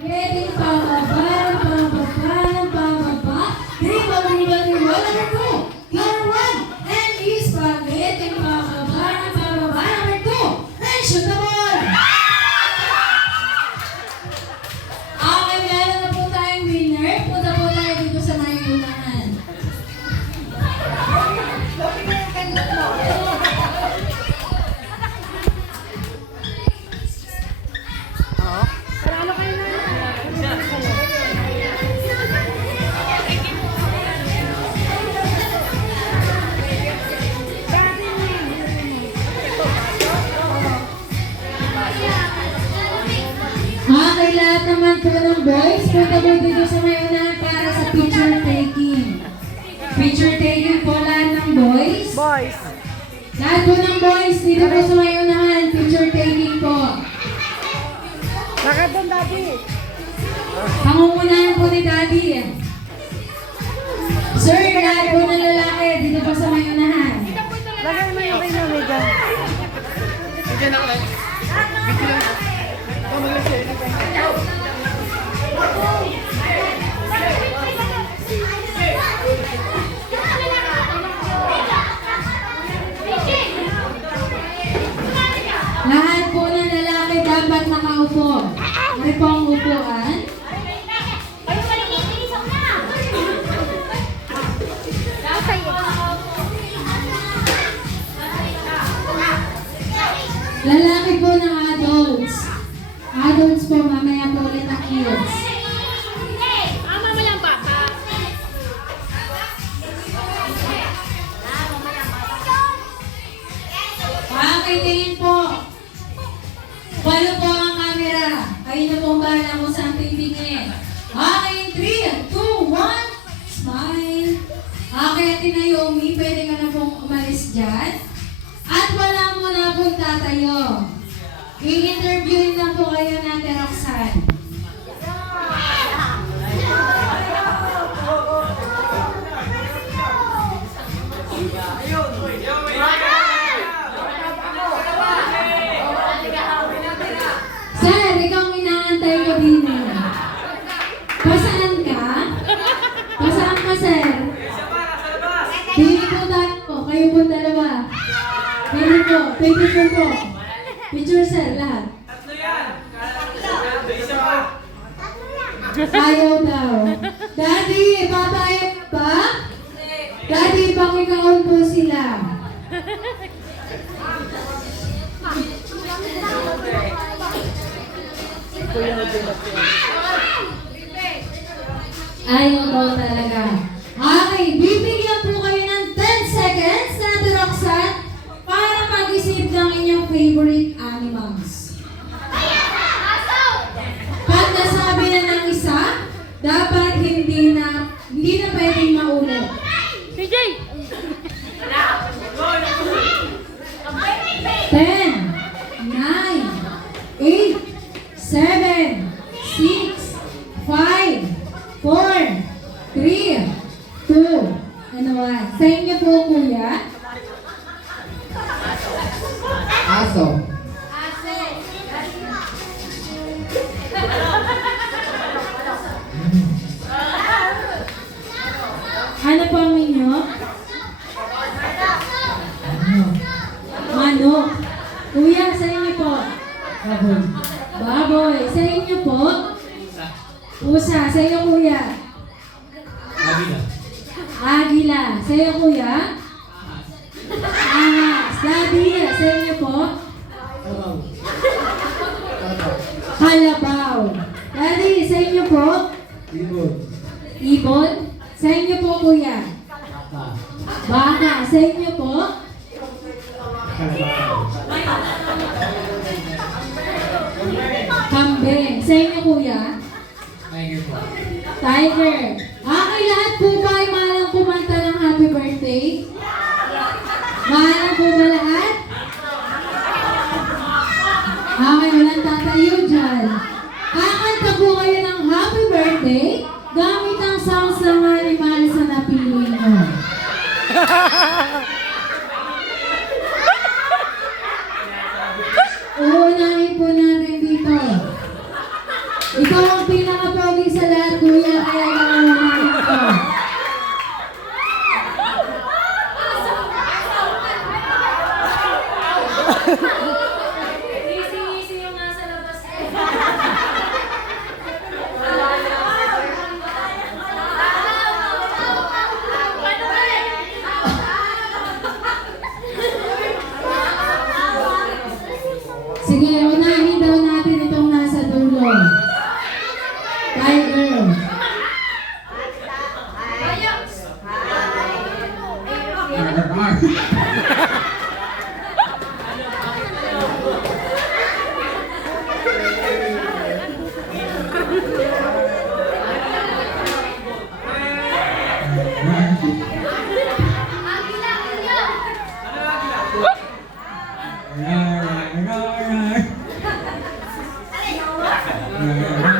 Getting pababa, pababa. Dribble, dribble, dribble. Number 2. Number 1. And is getting pababa. Number 2. And shoot the ball. Okay, meron na po tayong winner. Punta po tayo dito sa may unahan. Okay, lahat naman po ng boys, punta po dito sa may unahan para sa picture taking. Picture taking po lahat ng boys. Boys. Lahat po ng boys, dito po sa may unahan, picture taking po. Lakad doon, Daddy. Pangungunahan po ni Daddy. Sir, lahat po ng lalaki, dito po sa may unahan. Lagay mo yung ring mo dyan. Lahat po ng lalaki dapat nakaupo. Ano po ang upuan? Lalaki po ng adults. Adults po, mamaya po ulit ang kids. Tingin po. Follow po ang camera. Kayo na pong bahala kung saan titingin. Okay, 3, 2, 1. Smile. Okay, Ate Naomi, pwede ka na pong umalis dyan. At wala mo na pong tatayo. I-interviewin lang po kayo natin, Roxanne. Sir, ikaw ang inaantay ko din. Pasaan ka? Pasaan ka, sir? Pili po tayo. Kayo po dalawa. Pili po. Picture po. Picture, sir, lahat. Ayaw daw. Daddy, papayag ba? Daddy, pakikaon po sila. Ayaw daw talaga. Okay, bibigyan po kayo ng 10 seconds na Roxanne para mag-isip ng inyong favorite animals. Pag nasabi na ng isa, dapat hindi na pwedeng maulit. PJ! 10, 9, 8, 7, 6, 5, 4, 3, 2, and 1. Sa inyo po, kuya. Aso. Ano po ang inyo? Manok. Kuya, sa inyo po. Baboy. Baboy. Sa inyo po. Pusa. Sa inyo, kuya. Agila. Agila. Sa inyo, kuya. Ahas. Daddy, sa inyo po. Kabaw. Kalabaw. Daddy, sa inyo po. Ibon. Ibon. Sa inyo po, kuya. Baka. Baka. Sa inyo po. Kalabaw. Kambing. Sa inyo, kuya. Tiger po. Tiger. Okay, lahat po ba ay malang kumanta ng happy birthday? Malang po ba lahat? Okay, walang tatayo dyan. Kakanta po kayo ng happy birthday gamit ang songs ng animals na napili nyo. Uunahin po natin dito. Ikaw ang Ah,